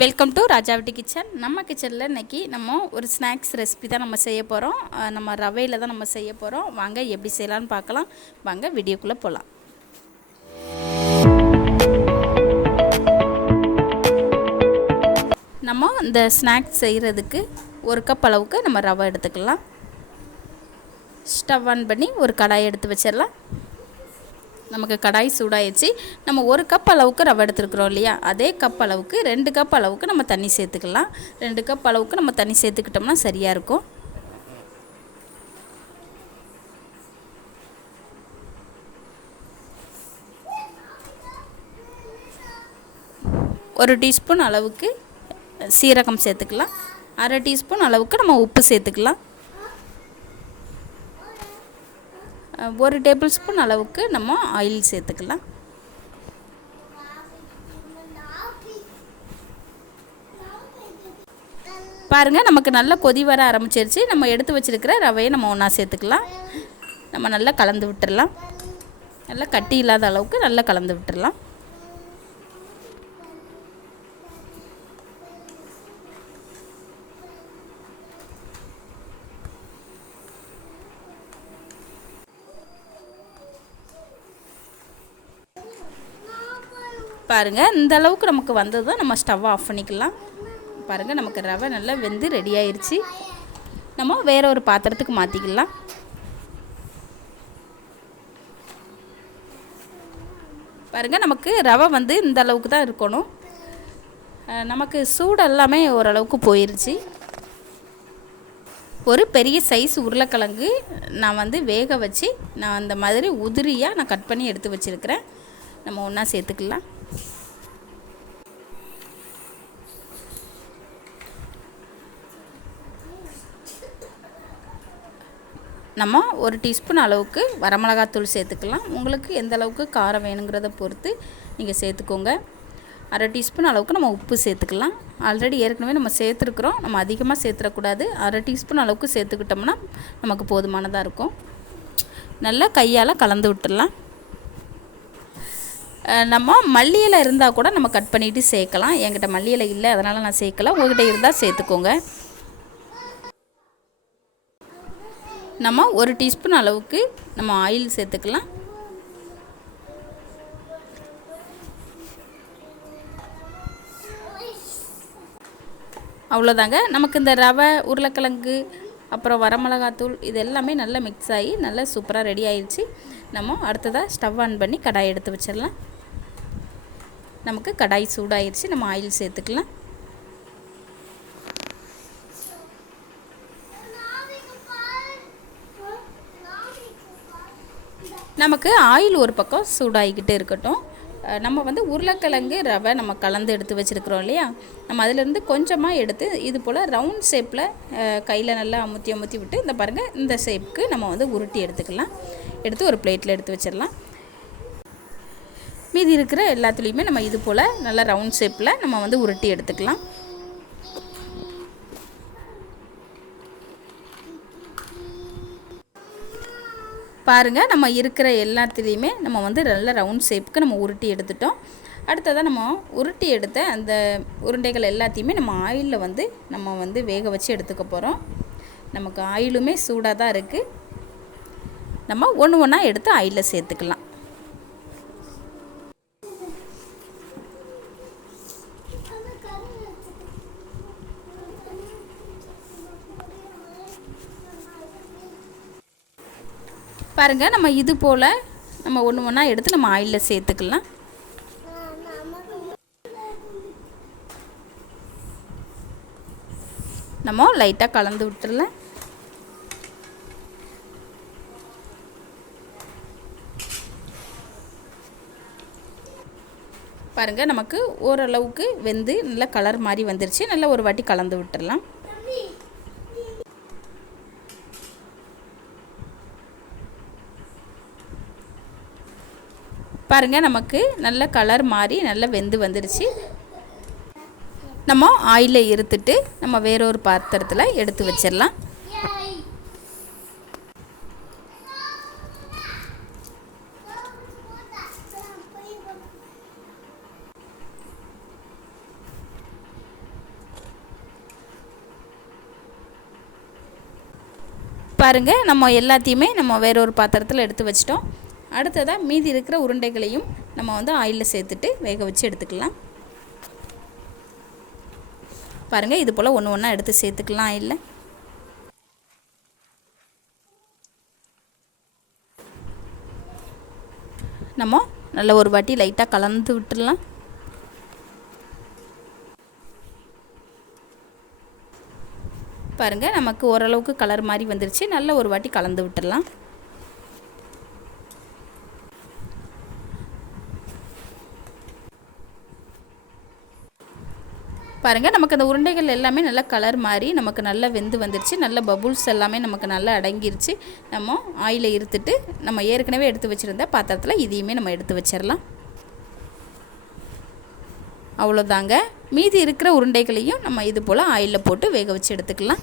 Welcome to ராஜாவட்டி kitchen நம்ம கிச்சனில் இன்றைக்கி நம்ம ஒரு ஸ்நாக்ஸ் ரெசிபி தான் நம்ம செய்ய போகிறோம் நம்ம ரவையில் தான் நம்ம செய்ய போகிறோம் வாங்க எப்படி செய்யலான்னு பார்க்கலாம். வாங்க வீடியோக்குள்ளே போகலாம் நம்ம இந்த ஸ்நாக்ஸ் செய்கிறதுக்கு ஒரு கப் அளவுக்கு நம்ம ரவை எடுத்துக்கலாம். ஸ்டவ் ஆன் பண்ணி ஒரு கடாயை எடுத்து வச்சிடலாம். நமக்கு கடாய் சூடாயிடுச்சு. நம்ம ஒரு கப் அளவுக்கு ரவை எடுத்துருக்குறோம் இல்லையா? அதே கப் அளவுக்கு ரெண்டு கப் அளவுக்கு நம்ம தண்ணி சேர்த்துக்கலாம். ரெண்டு கப் அளவுக்கு நம்ம தண்ணி சேர்த்துக்கிட்டோம்னா சரியாக இருக்கும். ஒரு டீஸ்பூன் அளவுக்கு சீரகம் சேர்த்துக்கலாம். அரை டீஸ்பூன் அளவுக்கு நம்ம உப்பு சேர்த்துக்கலாம். ஒரு டேபிள் ஸ்பூன் அளவுக்கு நம்ம ஆயில் சேர்த்துக்கலாம். பாருங்கள் நமக்கு நல்லா கொதி வர ஆரம்பிச்சிருச்சு. நம்ம எடுத்து வச்சுருக்கிற ரவையை நம்ம ஒன்றா சேர்த்துக்கலாம். நம்ம நல்லா கலந்து விட்டுடலாம் நல்லா கட்டி இல்லாத அளவுக்கு நல்லா கலந்து விட்டுடலாம் பாருங்கள் இந்த அளவுக்கு நமக்கு வந்தது நம்ம ஸ்டவ் ஆஃப் பண்ணிக்கலாம். பாருங்கள் நமக்கு ரவை நல்லா வெந்து ரெடி ஆயிடுச்சு நம்ம வேறு ஒரு பாத்திரத்துக்கு மாற்றிக்கலாம் பாருங்கள் நமக்கு ரவை வந்து இந்த அளவுக்கு தான் இருக்கணும். நமக்கு சூடு எல்லாமே ஓரளவுக்கு போயிடுச்சு ஒரு பெரிய சைஸ் உருளைக்கிழங்கு நான் வந்து வேக வச்சு நான் அந்த மாதிரி உதிரியாக நான் கட் பண்ணி எடுத்து வச்சுருக்கிறேன். நம்ம ஒன்றா சேர்த்துக்கலாம். நம்ம ஒரு டீஸ்பூன் அளவுக்கு வரமிளகாத்தூள் சேர்த்துக்கலாம். உங்களுக்கு எந்த அளவுக்கு காரம் வேணுங்கிறத பொறுத்து நீங்கள் சேர்த்துக்கோங்க. அரை டீஸ்பூன் அளவுக்கு நம்ம உப்பு சேர்த்துக்கலாம். ஆல்ரெடி ஏற்கனவே நம்ம சேர்த்துருக்குறோம். நம்ம அதிகமாக சேர்த்துடக்கூடாது. அரை டீஸ்பூன் அளவுக்கு சேர்த்துக்கிட்டோம்னா நமக்கு போதுமானதாக இருக்கும். நல்லா கையால் கலந்து விட்டுடலாம். நம்ம மல்லியில் இருந்தால் கூட நம்ம கட் பண்ணிவிட்டு சேர்க்கலாம். என்கிட்ட மல்லியில் இல்லை அதனால் நான் சேர்க்கல. உங்கள்கிட்ட இருந்தால் சேர்த்துக்கோங்க. நம்ம ஒரு டீஸ்பூன் அளவுக்கு நம்ம ஆயில் சேர்த்துக்கலாம். அவ்வளோதாங்க நமக்கு இந்த ரவை உருளைக்கிழங்கு அப்புறம் வரமிளகாத்தூள் இது எல்லாமே நல்லா மிக்ஸ் ஆகி நல்லா சூப்பராக ரெடி ஆயிடுச்சு நம்ம அடுத்ததாக ஸ்டவ் ஆன் பண்ணி கடாய் எடுத்து வச்சிடலாம். நமக்கு கடாய் சூடாயிருச்சு நம்ம ஆயில் சேர்த்துக்கலாம். நமக்கு ஆயில் ஒரு பக்கம் சூடாகிக்கிட்டு இருக்கட்டும். நம்ம வந்து உருளைக்கிழங்கு ரவை நம்ம கலந்து எடுத்து வச்சுருக்குறோம் இல்லையா? நம்ம அதிலேருந்து கொஞ்சமாக எடுத்து இது போல் ரவுண்ட் ஷேப்பில் கையில் நல்லா அமுத்தி அமுத்தி விட்டு இந்த பாருங்கள் இந்த ஷேப்புக்கு நம்ம வந்து உருட்டி எடுத்துக்கலாம். எடுத்து ஒரு பிளேட்டில் எடுத்து வச்சிடலாம். மீதி இருக்கிற எல்லாத்துலேயுமே நம்ம இது போல் நல்லா ரவுண்ட் ஷேப்பில் நம்ம வந்து உருட்டி எடுத்துக்கலாம். பாருங்கள் நம்ம இருக்கிற எல்லாத்துலேயுமே நம்ம வந்து நல்ல ரவுண்ட் ஷேப்புக்கு நம்ம உருட்டி எடுத்துட்டோம். அடுத்ததாக நம்ம உருட்டி எடுத்த அந்த உருண்டைகள் எல்லாத்தையுமே நம்ம ஆயிலில் வந்து நம்ம வந்து வேக வச்சு எடுத்துக்க போகிறோம் நமக்கு ஆயிலுமே சூடாக தான் இருக்குது நம்ம ஒன்று ஒன்றா எடுத்து ஆயிலில் சேர்த்துக்கலாம். பாருங்கள் நம்ம இது போல் நம்ம ஒன்று ஒன்றா எடுத்து நம்ம ஆயிலில் சேர்த்துக்கலாம். நம்ம லைட்டாக கலந்து விட்டுடலாம் பாருங்கள் நமக்கு ஓரளவுக்கு வெந்து நல்லா கலர் மாதிரி வந்துருச்சு. நல்லா ஒரு வாட்டி கலந்து விட்டுடலாம் பாருங்கள் நமக்கு நல்ல கலர் மாறி நல்ல வெந்து வந்துடுச்சு நம்ம ஆயிலில் இருத்துட்டு நம்ம வேறொரு பாத்திரத்தில் எடுத்து வச்சிடலாம் பாருங்கள் நம்ம எல்லாத்தையுமே நம்ம வேறொரு பாத்திரத்தில் எடுத்து வச்சிட்டோம். அடுத்ததாக மீதி இருக்கிற உருண்டைகளையும் நம்ம வந்து ஆயிலில் சேர்த்துட்டு வேக வச்சு எடுத்துக்கலாம். பாருங்கள் இது போல் ஒன்று ஒன்றா எடுத்து சேர்த்துக்கலாம் ஆயிலில் நம்ம நல்ல ஒரு வாட்டி லைட்டாக கலந்து விட்டுடலாம். பாருங்கள் நமக்கு ஓரளவுக்கு கலர் மாதிரி வந்துருச்சு. நல்ல ஒரு வாட்டி கலந்து விட்டுடலாம். பாருங்கள் நமக்கு அந்த உருண்டைகள் எல்லாமே நல்லா கலர் மாதிரி நமக்கு நல்லா வெந்து வந்துருச்சு. நல்ல பபுள்ஸ் எல்லாமே நமக்கு நல்லா அடங்கிருச்சு. நம்ம ஆயிலை இருத்துட்டு நம்ம ஏற்கனவே எடுத்து வச்சுருந்த பாத்திரத்தில் இதையுமே நம்ம எடுத்து வச்சிடலாம் அவ்வளோதாங்க மீதி இருக்கிற உருண்டைகளையும் நம்ம இது போல் ஆயிலில் போட்டு வேக வச்சு எடுத்துக்கலாம்.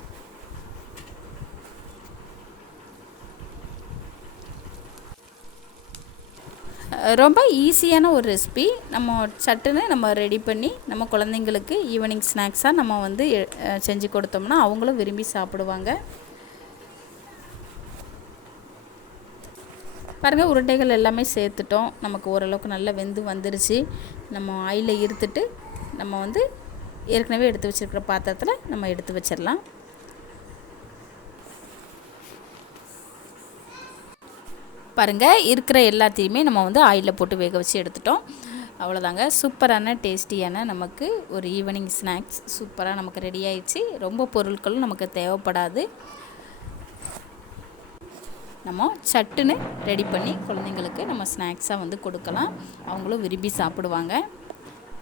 ரொம்ப ஈஸியான ஒரு ரெசிபி. நம்ம சட்டுன்னு நம்ம ரெடி பண்ணி நம்ம குழந்தைங்களுக்கு ஈவினிங் ஸ்நாக்ஸாக நம்ம வந்து செஞ்சு கொடுத்தோம்னா அவங்களும் விரும்பி சாப்பிடுவாங்க. பாருங்கள் உருண்டைகள் எல்லாமே சேர்த்துட்டோம். நமக்கு ஓரளவுக்கு நல்லா வெந்து வந்துருச்சு. நம்ம ஆயிலில் இருத்துட்டு நம்ம வந்து ஏற்கனவே எடுத்து வச்சுருக்கிற பாத்திரத்தில் நம்ம எடுத்து வச்சிடலாம் பாருங்கள் இருக்கிற எல்லாத்தையுமே நம்ம வந்து ஆயிலில் போட்டு வேக வச்சு எடுத்துட்டோம். அவ்வளோதாங்க சூப்பரான டேஸ்டியான நமக்கு ஒரு ஈவினிங் ஸ்நாக்ஸ். சூப்பராக நமக்கு ரெடி ஆயிடுச்சு. ரொம்ப பொருட்களும் நமக்கு தேவைப்படாது. நம்ம சட்டுன்னு ரெடி பண்ணி குழந்தைங்களுக்கு நம்ம ஸ்நாக்ஸாக வந்து கொடுக்கலாம். அவங்களும் விரும்பி சாப்பிடுவாங்க.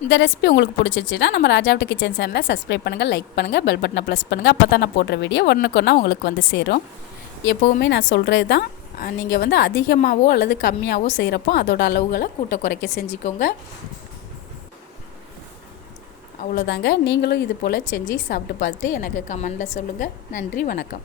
இந்த ரெசிபி உங்களுக்கு பிடிச்சிருச்சுன்னா நம்ம ராஜாவட்ட கிச்சன் சேனலை சப்ஸ்கிரைப் பண்ணுங்கள் லைக் பண்ணுங்கள் பெல் பட்டனை ப்ளஸ் பண்ணுங்கள் அப்போ தான் நான் போடுற வீடியோ ஒன்றுக்கு ஒன்றா உங்களுக்கு வந்து சேரும். எப்போவுமே நான் சொல்கிறது தான் நீங்கள் வந்து அதிகமாகவோ அல்லது கம்மியாகவோ செய்கிறப்போ அதோட அளவுகளை கூட்ட குறைக்க செஞ்சுக்கோங்க. அவ்வளோதாங்க நீங்களும் இது போல் செஞ்சு சாப்பிட்டு பார்த்துட்டு எனக்கு கமெண்டில் சொல்லுங்கள் நன்றி வணக்கம்.